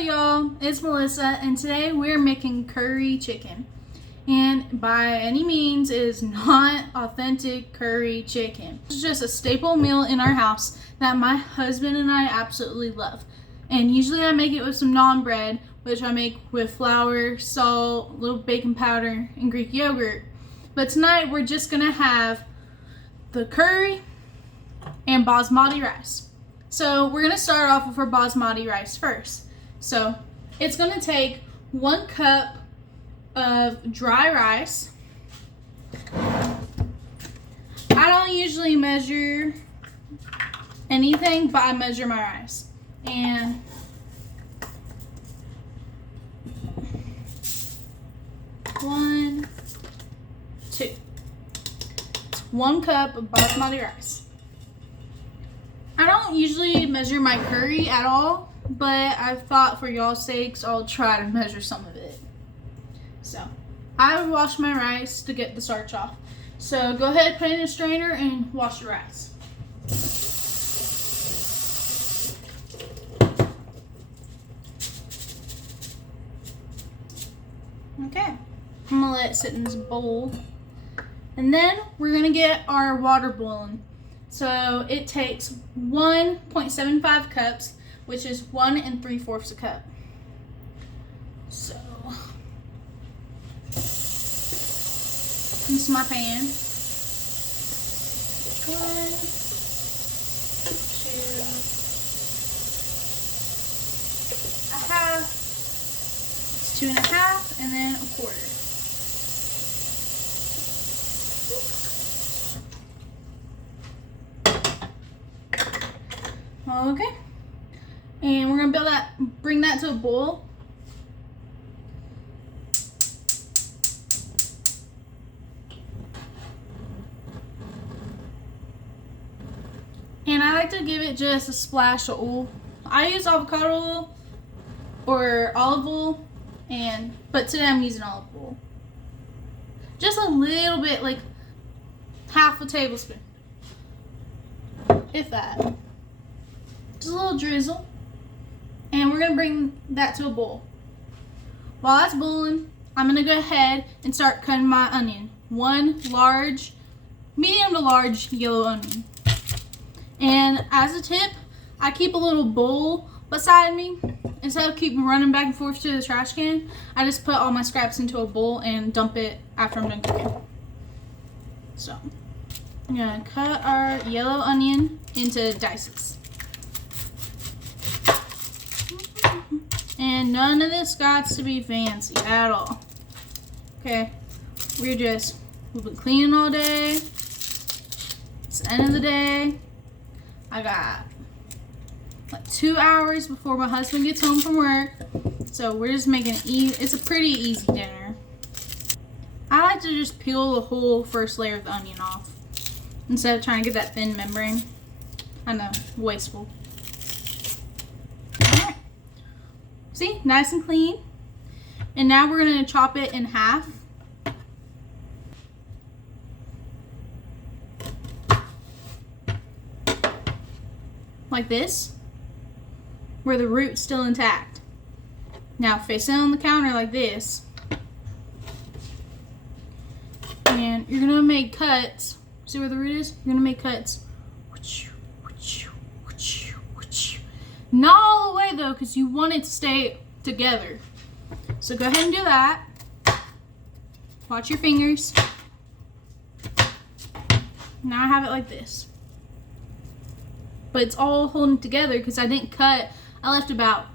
y'all, it's Melissa, and today we're making curry chicken. And by any means, it is not authentic curry chicken. It's just a staple meal in our house that my husband and I absolutely love. And usually I make it with some naan bread, which I make with flour, salt, a little baking powder, and Greek yogurt. But tonight we're just gonna have the curry and basmati rice. So we're gonna start off with our basmati rice first. So it's gonna take 1 cup of dry rice. I don't usually measure anything, but I measure my rice. And one, two. It's 1 cup of basmati rice. I don't usually measure my curry at all, but I thought for y'all's sakes, I'll try to measure some of it. So, I wash my rice to get the starch off. So, go ahead, put it in a strainer and wash your rice. Okay, I'm gonna let it sit in this bowl. And then we're gonna get our water boiling. So it takes 1.75 cups, which is 1 3/4 cup. So, into my pan. 1, 2, 1/2. It's 2 1/2, and then 1/4. Okay, and we're gonna bring that to a boil. And I like to give it just a splash of oil. I use avocado oil or olive oil, but today I'm using olive oil. Just a little bit, like half a tablespoon, if that. Just a little drizzle. And we're going to bring that to a boil. While that's boiling, I'm going to go ahead and start cutting my onion. 1 large, medium to large yellow onion. And as a tip, I keep a little bowl beside me. Instead of keeping running back and forth to the trash can, I just put all my scraps into a bowl and dump it after I'm done cooking. So, I'm going to cut our yellow onion into dices. And none of this got to be fancy at all. Okay, we've been cleaning all day. It's the end of the day. I got like 2 hours before my husband gets home from work. So we're just making it's a pretty easy dinner. I like to just peel the whole first layer of the onion off instead of trying to get that thin membrane. I know, wasteful. See, nice and clean. And now we're going to chop it in half. Like this, where the root's still intact. Now face it on the counter like this. And you're going to make cuts. See where the root is? You're going to make cuts. Not all the way though, because you want it to stay together. So go ahead and do that. Watch your fingers. Now I have it like this. But it's all holding together because I didn't cut. I left about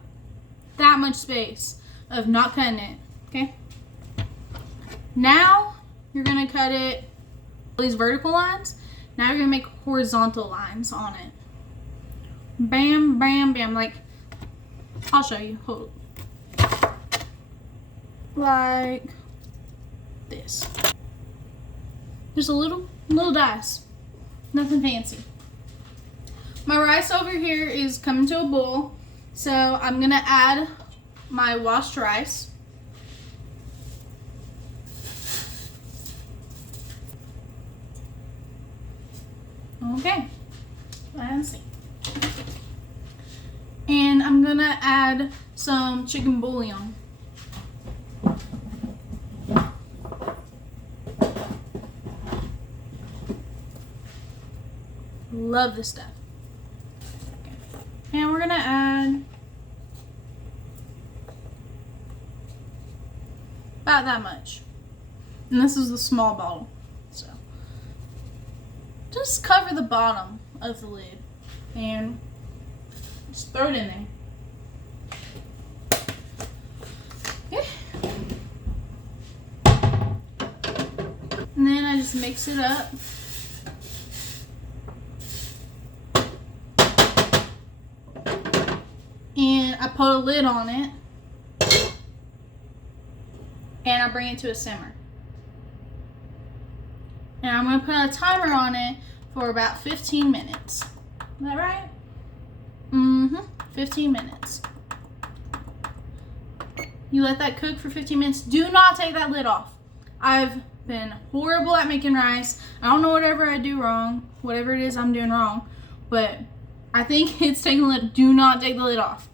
that much space of not cutting it. Okay? Now you're going to cut it, these vertical lines. Now you're going to make horizontal lines on it. Bam, bam, bam. Like, I'll show you. Hold. Like this. Just a little dice. Nothing fancy. My rice over here is coming to a boil. So I'm going to add my washed rice. Okay. Let's see. And I'm gonna add some chicken bouillon. Love this stuff. Okay. And we're gonna add about that much. And this is the small bottle. So just cover the bottom of the lid and just throw it in there. Okay. And then I just mix it up. And I put a lid on it. And I bring it to a simmer. And I'm going to put a timer on it for about 15 minutes. Is that right? 15 minutes. You let that cook for 15 minutes. Do not take that lid off. I've been horrible at making rice. I don't know whatever I do wrong. Whatever it is I'm doing wrong. But I think it's taking the lid. Do not take the lid off.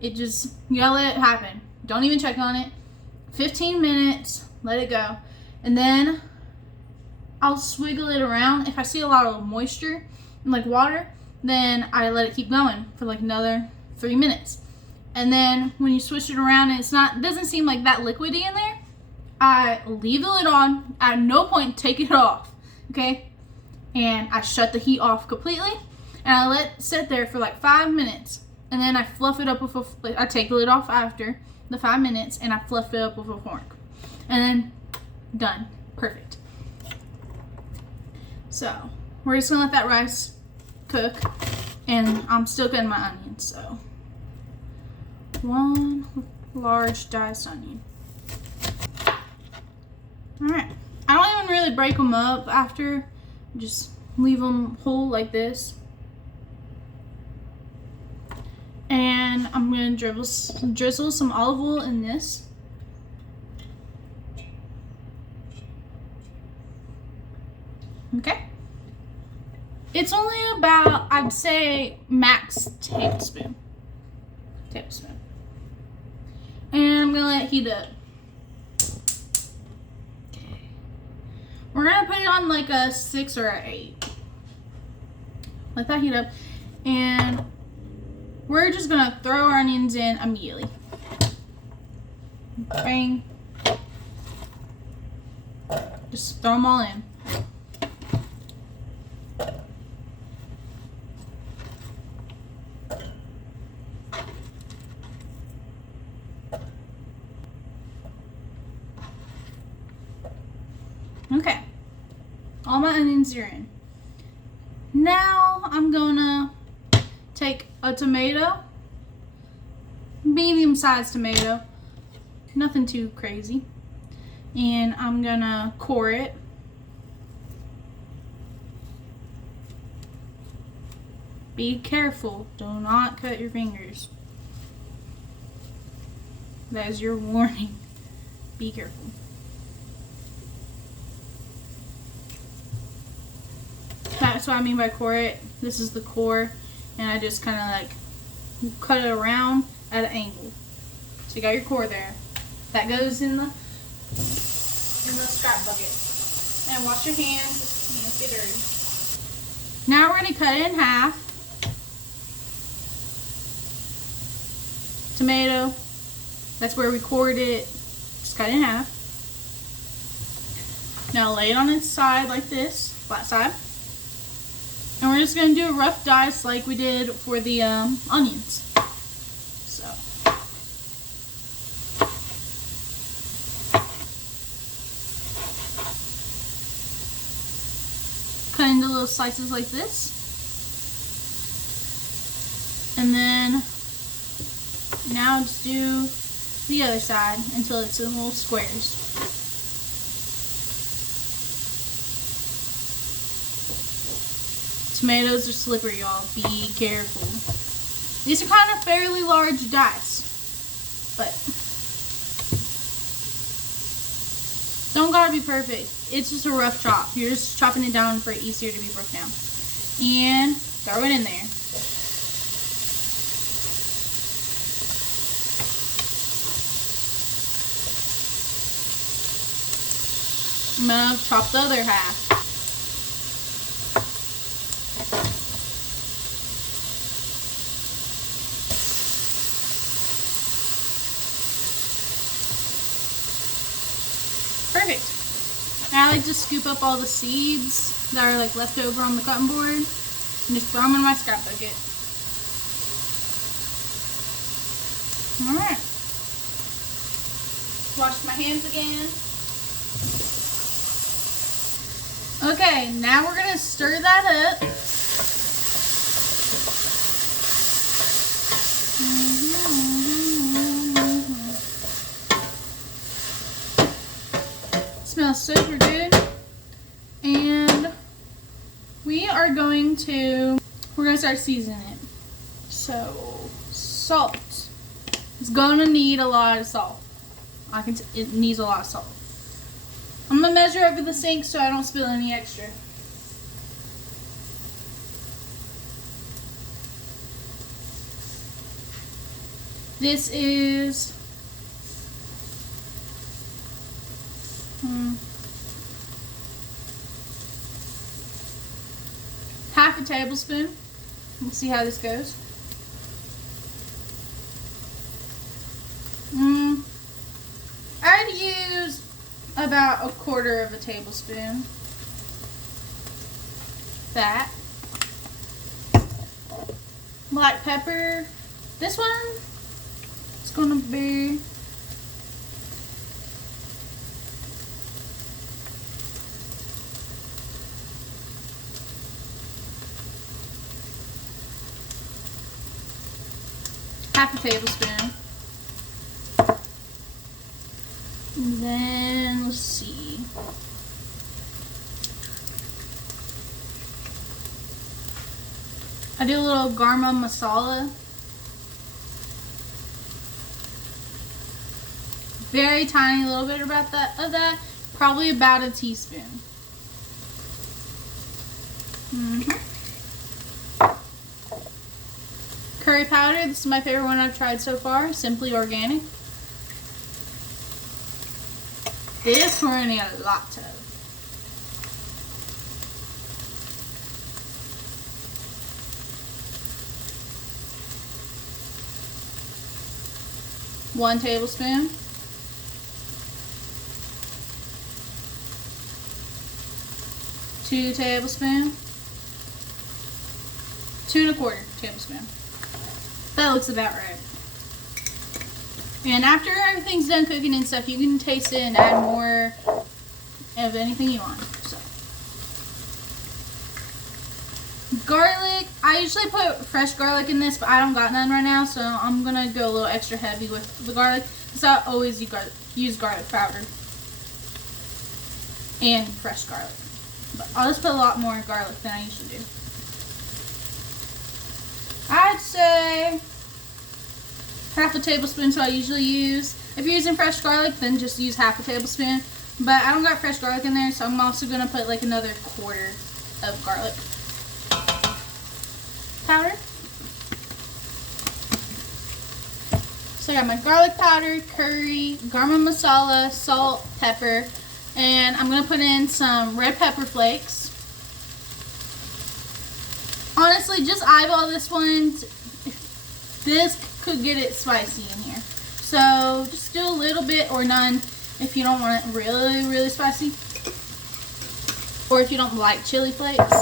It just, you gotta let it happen. Don't even check on it. 15 minutes. Let it go. And then I'll swiggle it around. If I see a lot of moisture, like water, then I let it keep going for like another 3 minutes. And then when you switch it around and it doesn't seem like that liquidy in there, I leave the lid on. At no point take it off, okay? And I shut the heat off completely, and I let it sit there for like 5 minutes. And then I fluff it up with I take the lid off after the 5 minutes, and I fluff it up with a fork. And then done. Perfect. So we're just gonna let that rice cook, and I'm still cutting my onions. So 1 large diced onion. All right. I don't even really break them up after. Just leave them whole like this. And I'm gonna drizzle some olive oil in this. Okay. It's only about, I'd say, max tablespoon. And I'm gonna let it heat up. Okay. We're gonna put it on like a 6 or an 8. Let that heat up. And we're just gonna throw our onions in immediately. Bang. Just throw them all in. Okay, all my onions are in. Now I'm gonna take a tomato, medium-sized tomato, nothing too crazy, and I'm gonna core it. Be careful, do not cut your fingers. That is your warning. Be careful. That's what I mean by core it. This is the core, and I just kind of like cut it around at an angle. So you got your core there. That goes in the scrap bucket. And wash your hands. Hands get dirty. Now we're going to cut it in half. Tomato. That's where we cored it. Just cut it in half. Now lay it on its side like this, flat side. And we're just going to do a rough dice like we did for the onions. So. Cut into little slices like this. And then now just do the other side until it's in little squares. Tomatoes are slippery, y'all. Be careful. These are kind of fairly large dice, but don't gotta be perfect. It's just a rough chop. You're just chopping it down for it easier to be broken down. And throw it in there. I'm gonna chop the other half. Perfect. I like to scoop up all the seeds that are like left over on the cutting board and just throw them in my scrap bucket. Alright. Wash my hands again. Okay, now we're going to stir that up. Smells super good. And we're going to start seasoning it. So, salt. It's going to need a lot of salt. It needs a lot of salt. I'm going to measure over the sink so I don't spill any extra. This is half a tablespoon. Let's see how this goes. I'd use about 1/4 of a tablespoon. That. Black pepper. This one is gonna be half a tablespoon. And then, let's see. I do a little garam masala. Very tiny little bit of that. Probably about a teaspoon. Curry powder. This is my favorite one I've tried so far. Simply Organic. This we're going to need a lot of. One tablespoon. 2 tablespoons. 2 1/4 tablespoon. That looks about right. And after everything's done cooking and stuff, you can taste it and add more of anything you want. So, garlic. I usually put fresh garlic in this, but I don't got none right now, so I'm gonna go a little extra heavy with the garlic. So I always use garlic powder and fresh garlic. But I'll just put a lot more garlic than I usually do. I'd say half a tablespoon is what I usually use. If you're using fresh garlic, then just use half a tablespoon. But I don't got fresh garlic in there, so I'm also going to put like another 1/4 of garlic powder. So I got my garlic powder, curry, garam masala, salt, pepper, and I'm going to put in some red pepper flakes. Honestly, just eyeball this one. This could get it spicy in here. So just do a little bit or none if you don't want it really, really spicy. Or if you don't like chili flakes.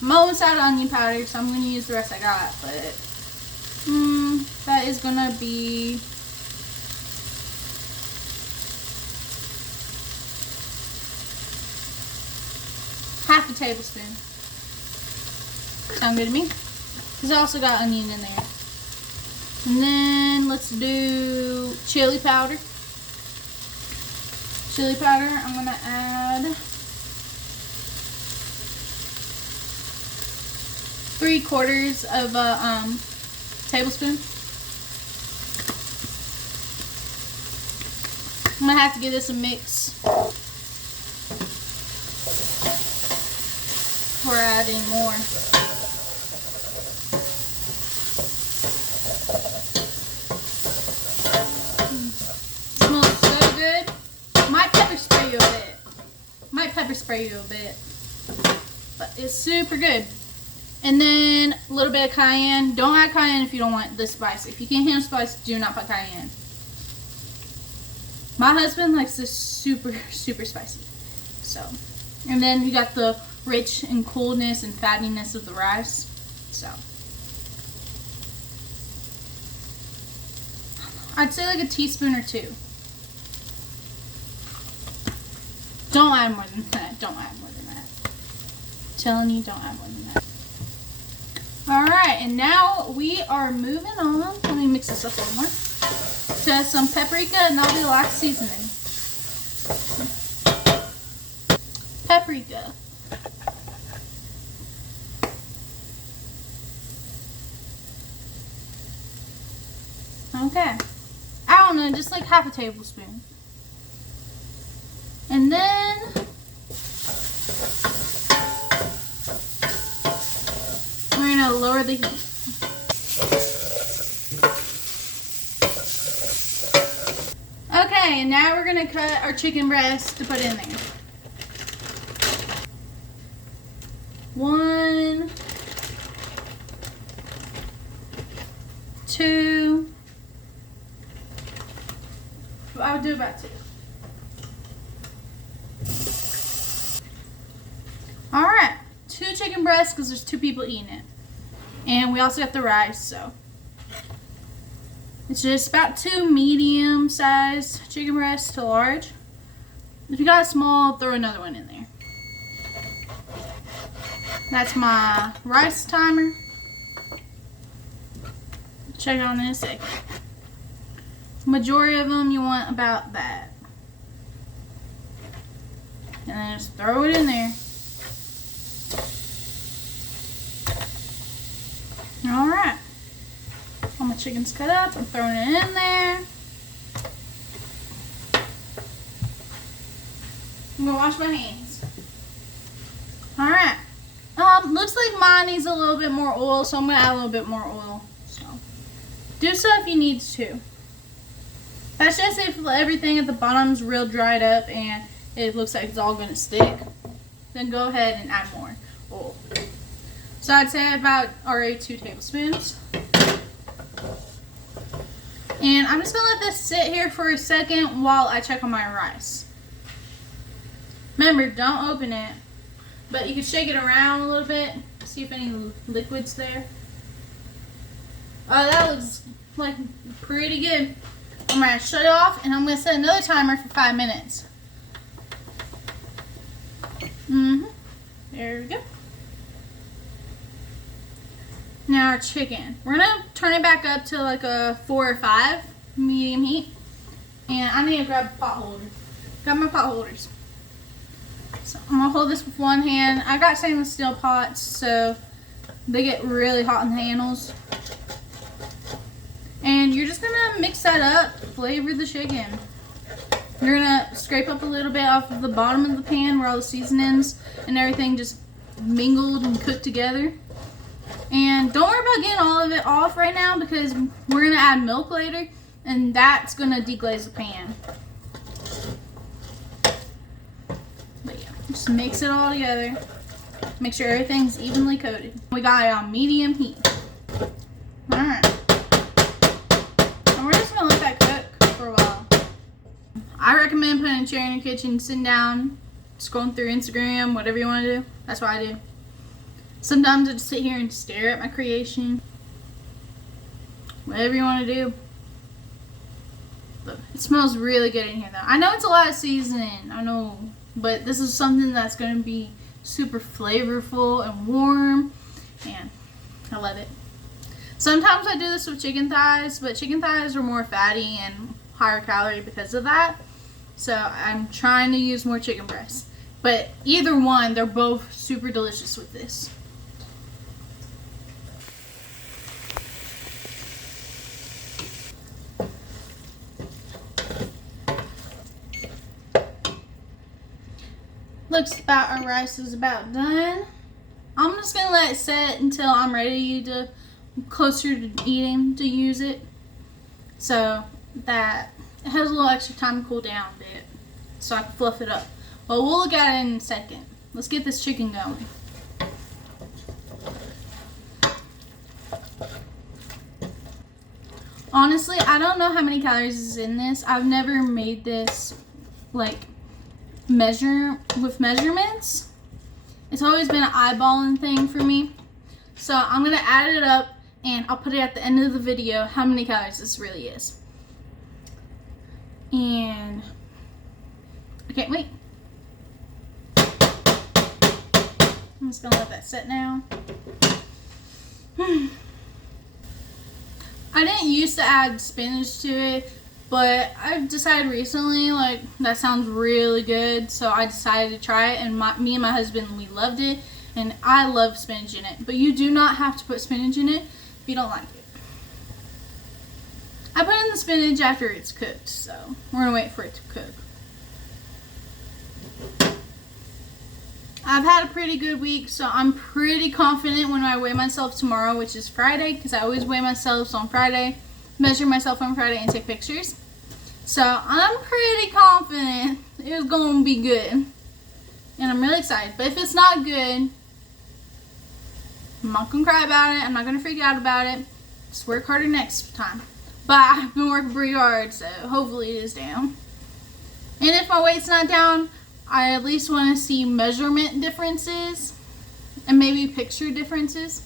I'm almost out of onion powder, so I'm going to use the rest I got. But that is going to be half a tablespoon. Sound good to me? Because I also got onion in there. And then let's do chili powder. Chili powder, I'm going to add 3/4 of a tablespoon. I'm going to have to give this a mix before adding more. Smells so good. Might pepper spray you a bit. spray you a bit. But it's super good. And then a little bit of cayenne. Don't add cayenne if you don't want the spice. If you can't handle spice, do not put cayenne. My husband likes this super, super spicy. So, and then you got the rich and coolness and fattiness of the rice. So, I'd say like a teaspoon or two. Don't add more than that. Don't add more than that. I'm telling you, don't add more than that. Alright, and now we are moving on. Let me mix this up a little more. To some paprika, and that'll be the last seasoning. Paprika. Okay. I don't know, just like half a tablespoon. And then we're gonna lower the heat. Okay, and now we're gonna cut our chicken breast to put in there. 1, 2. I would do about 2. Alright, 2 chicken breasts because there's 2 people eating it. And we also got the rice, so it's just about 2 medium-sized chicken breasts to large. If you got a small, throw another one in there. That's my rice timer. Check on it in a second. Majority of them you want about that. And then just throw it in there. Alright. All my chicken's cut up. I'm throwing it in there. I'm gonna wash my hands. Alright. Looks like mine needs a little bit more oil, so I'm gonna add a little bit more oil. So do so if you need to. That's just if everything at the bottom's real dried up and it looks like it's all gonna stick. Then go ahead and add more oil. So I'd say about already 2 tablespoons. And I'm just gonna let this sit here for a second while I check on my rice. Remember, don't open it, but you can shake it around a little bit, see if any liquid's there. Oh, that looks like pretty good. I'm gonna shut it off and I'm gonna set another timer for 5 minutes. There we go. Now our chicken. We're gonna turn it back up to like a 4 or 5 medium heat. And I need to grab a pot holder. Got my pot holders. So I'm gonna hold this with one hand. I got stainless steel pots, so they get really hot in the handles. And you're just gonna mix that up, flavor the chicken. You're gonna scrape up a little bit off of the bottom of the pan where all the seasonings and everything just mingled and cooked together. And don't worry about getting all of it off right now because we're gonna add milk later and that's gonna deglaze the pan. But yeah, just mix it all together. Make sure everything's evenly coated. We got it on medium heat. Alright. And we're just gonna let that cook for a while. I recommend putting a chair in your kitchen, sitting down, scrolling through Instagram, whatever you want to do. That's what I do. Sometimes I just sit here and stare at my creation. Whatever you want to do. But it smells really good in here though. I know it's a lot of seasoning, I know. But this is something that's going to be super flavorful and warm. And I love it. Sometimes I do this with chicken thighs, but chicken thighs are more fatty and higher calorie because of that. So I'm trying to use more chicken breasts. But either one, they're both super delicious with this. Looks about our rice is about done. I'm just gonna let it set until I'm ready to closer to eating to use it, so that it has a little extra time to cool down a bit, so I can fluff it up. But we'll look at it in a second. Let's get this chicken going. Honestly, I don't know how many calories is in this. I've never made this like measure with measurements. It's always been an eyeballing thing for me. So I'm gonna add it up and I'll put it at the end of the video how many calories this really is. And I can't wait. I'm just gonna let that sit now. I didn't used to add spinach to it, but I've decided recently, like, that sounds really good, so I decided to try it, and me and my husband, we loved it, and I love spinach in it, but you do not have to put spinach in it if you don't like it. I put in the spinach after it's cooked, so we're gonna wait for it to cook. I've had a pretty good week, so I'm pretty confident when I weigh myself tomorrow, which is Friday, because I always weigh myself on Friday, measure myself on Friday, and take pictures. So I'm pretty confident it's going to be good. And I'm really excited. But if it's not good, I'm not going to cry about it. I'm not going to freak out about it. Just work harder next time. But I've been working pretty hard, so hopefully it is down. And if my weight's not down, I at least want to see measurement differences and maybe picture differences.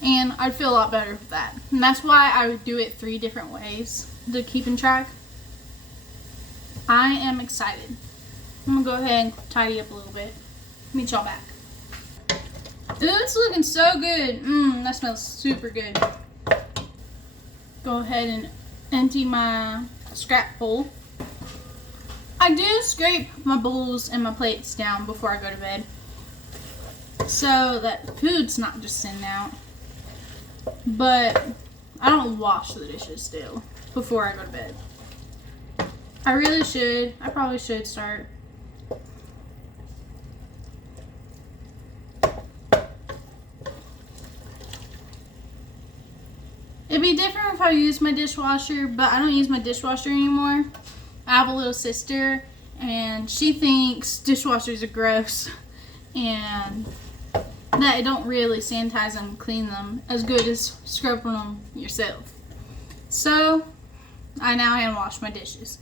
And I'd feel a lot better with that. And that's why I would do it 3 different ways to keep in track. I am excited. I'm going to go ahead and tidy up a little bit. Meet y'all back. Ooh, it's looking so good. That smells super good. Go ahead and empty my scrap bowl. I do scrape my bowls and my plates down before I go to bed, so that food's not just sitting out. But I don't wash the dishes still before I go to bed. I really should. I probably should start. It'd be different if I used my dishwasher, but I don't use my dishwasher anymore. I have a little sister, and she thinks dishwashers are gross, and that it don't really sanitize them, clean them as good as scrubbing them yourself. So I now hand wash my dishes,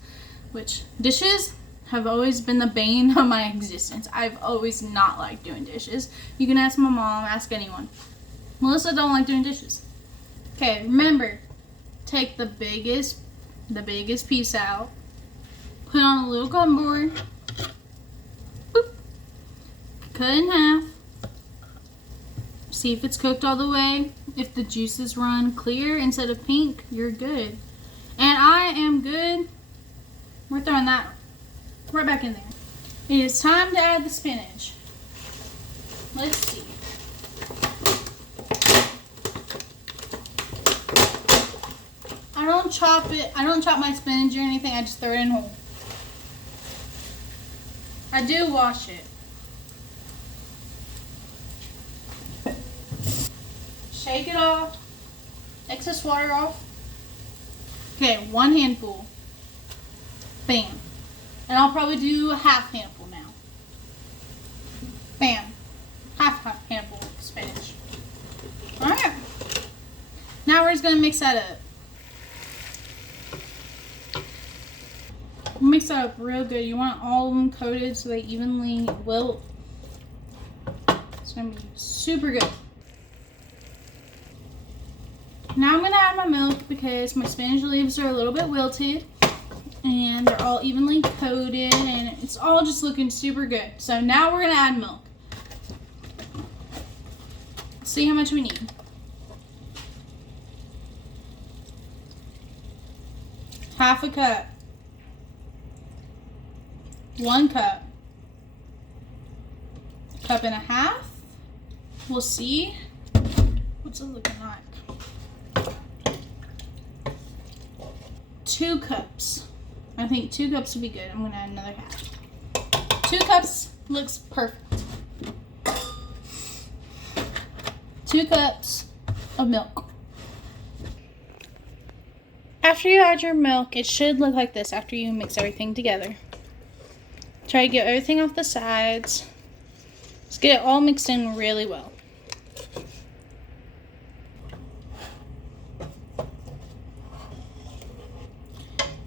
which dishes have always been the bane of my existence. I've always not liked doing dishes. You can ask my mom, ask anyone. Melissa don't like doing dishes. Okay, remember, take the biggest piece out. Put on a little cutting board. Boop. Cut in half. See if it's cooked all the way. If the juices run clear instead of pink, you're good. And I am good. We're throwing that right back in there. It is time to add the spinach. Let's see. I don't chop it. I don't chop my spinach or anything. I just throw it in whole. I do wash it. Shake it off. Excess water off. Okay, 1 handful. Bam. And I'll probably do a half handful now. Bam. Half handful of spinach. Alright. Now we're just going to mix that up. Mix that up real good. You want all of them coated so they evenly wilt. It's going to be super good. Now I'm going to add my milk because my spinach leaves are a little bit wilted. And they're all evenly coated. And it's all just looking super good. So now we're going to add milk. See how much we need. Half a cup. 1 cup. Cup and a half. We'll see. What's it looking like? 2 cups. I think 2 cups would be good. I'm going to add another half. 2 cups looks perfect. 2 cups of milk. After you add your milk, it should look like this after you mix everything together. Try to get everything off the sides. Just get it all mixed in really well.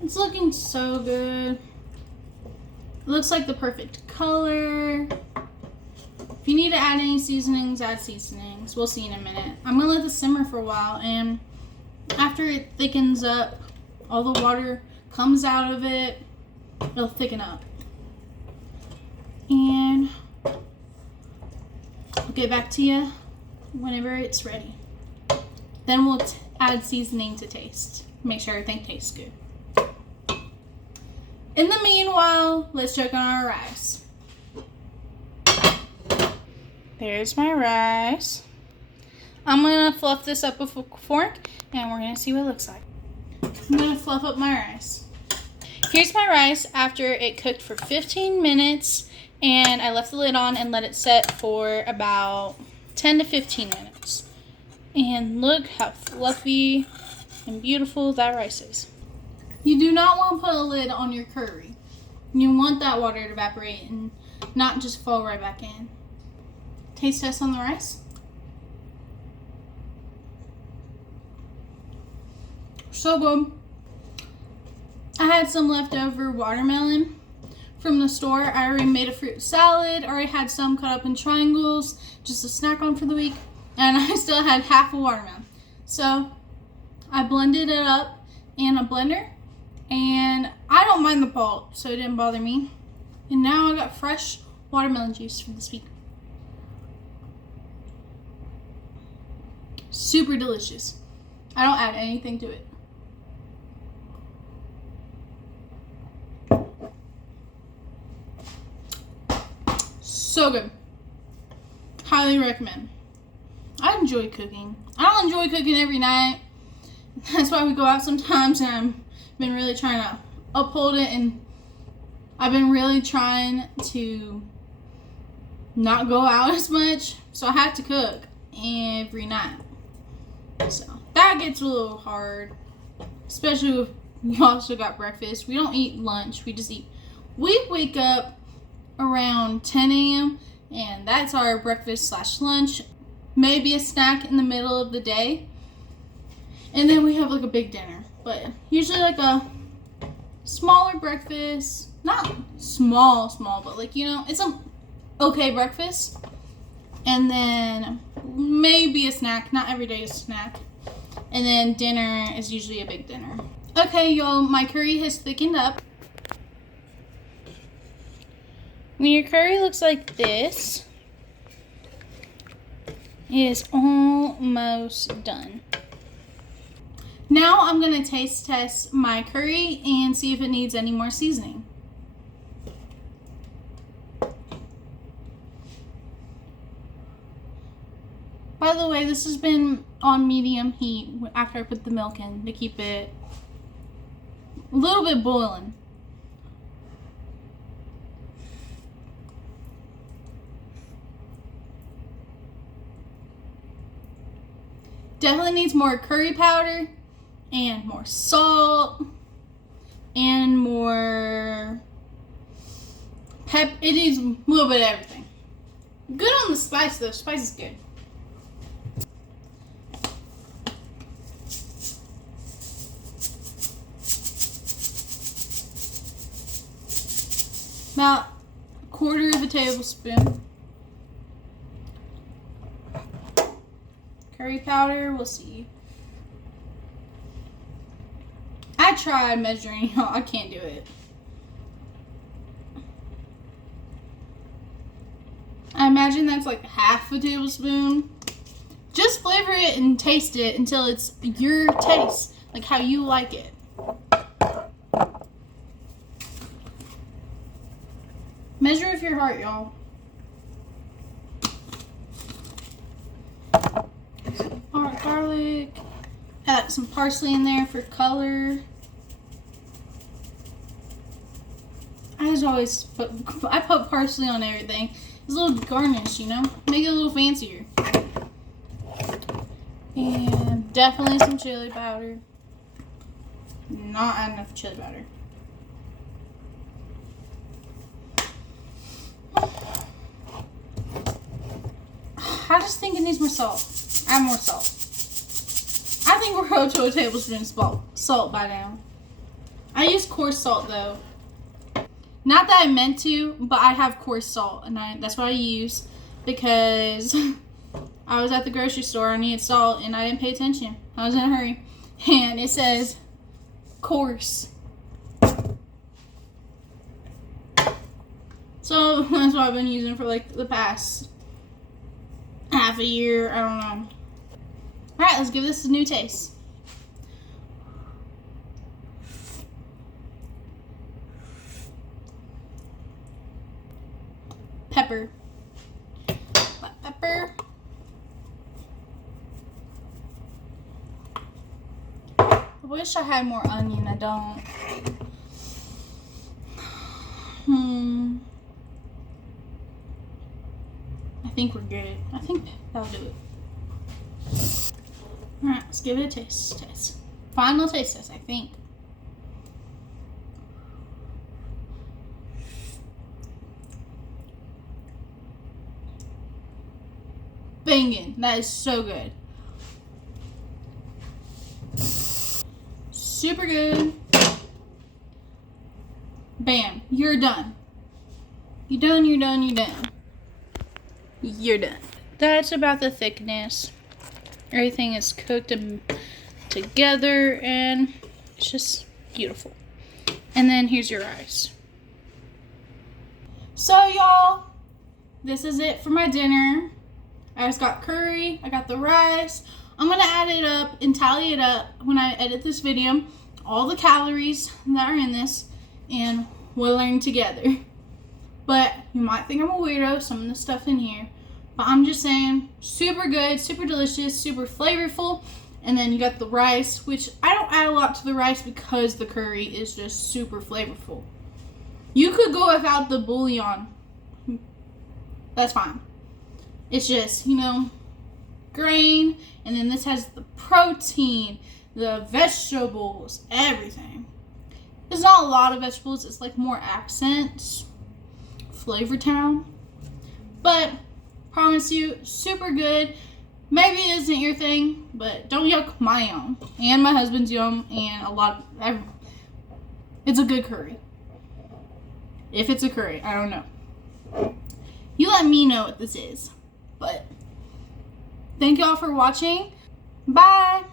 It's looking so good. It looks like the perfect color. If you need to add any seasonings, add seasonings. We'll see in a minute. I'm gonna let this simmer for a while, and after it thickens up, all the water comes out of it, it'll thicken up. And I'll get back to you whenever it's ready. Then we'll add seasoning to taste. Make sure everything tastes good. In the meanwhile, let's check on our rice. There's my rice. I'm gonna fluff this up with a fork and we're gonna see what it looks like. I'm gonna fluff up my rice. Here's my rice after it cooked for 15 minutes and I left the lid on and let it set for about 10 to 15 minutes. And look how fluffy and beautiful that rice is. You do not want to put a lid on your curry. You want that water to evaporate and not just fall right back in. Taste test on the rice. So good. I had some leftover watermelon from the store. I already made a fruit salad. Already had some cut up in triangles, just a snack on for the week. And I still had half a watermelon. So I blended it up in a blender. And I don't mind the pulp, so it didn't bother me. And now I got fresh watermelon juice for this week. Super delicious. I don't add anything to it. So good. Highly recommend. I enjoy cooking. I don't enjoy cooking every night. That's why we go out sometimes, and I've been really trying to uphold it, and I've been really trying to not go out as much, so I have to cook every night. So that gets a little hard, especially if you also got breakfast. We don't eat lunch, we just eat. We wake up around 10 a.m. and that's our breakfast / lunch. Maybe a snack in the middle of the day. And then we have like a big dinner. But usually like a smaller breakfast. Not small, but like, you know, it's a okay breakfast. And then maybe a snack. Not every day is a snack. And then dinner is usually a big dinner. Okay, y'all, my curry has thickened up. When your curry looks like this, it is almost done. Now I'm going to taste test my curry and see if it needs any more seasoning. By the way, this has been on medium heat after I put the milk in to keep it a little bit boiling. Definitely needs more curry powder and more salt and more pep. It needs a little bit of everything. Good on the spice though. Spice is good. About a quarter of a tablespoon. Curry powder, we'll see. I tried measuring, I can't do it. I imagine that's like half a tablespoon. Just flavor it and taste it until it's your taste, like how you like it. Measure with your heart, y'all. Alright, garlic. Add some parsley in there for color. I put parsley on everything. It's a little garnish, you know? Make it a little fancier. And definitely some chili powder. Not enough chili powder. I just think it needs more salt. Add more salt. I think we're up to a tablespoon of salt by now. I use coarse salt though. Not that I meant to, but I have coarse salt, and that's what I use because I was at the grocery store. I needed salt, and I didn't pay attention. I was in a hurry, and it says coarse. So that's what I've been using for like the past half a year. I don't know. All right, let's give this a new taste. Pepper. Black pepper. I wish I had more onion. I don't. I think we're good. I think that'll do it. Alright, let's give it a taste. Final taste test, I think. Banging. That is so good. Super good. Bam. You're done. You're done. You're done. That's about the thickness. Everything is cooked together and it's just beautiful. And then here's your rice. So y'all, this is it for my dinner. I just got curry, I got the rice. I'm gonna add it up and tally it up when I edit this video, all the calories that are in this, and we'll learn together. But you might think I'm a weirdo, some of the stuff in here. But I'm just saying, super good, super delicious, super flavorful. And then you got the rice, which I don't add a lot to the rice because the curry is just super flavorful. You could go without the bouillon. That's fine. It's just, grain. And then this has the protein, the vegetables, everything. There's not a lot of vegetables. It's like more accents. Flavor Town. But promise you, super good. Maybe it isn't your thing, but don't yuck my yum and my husband's yum and it's a good curry. If it's a curry, I don't know. You let me know what this is. But thank y'all for watching. Bye.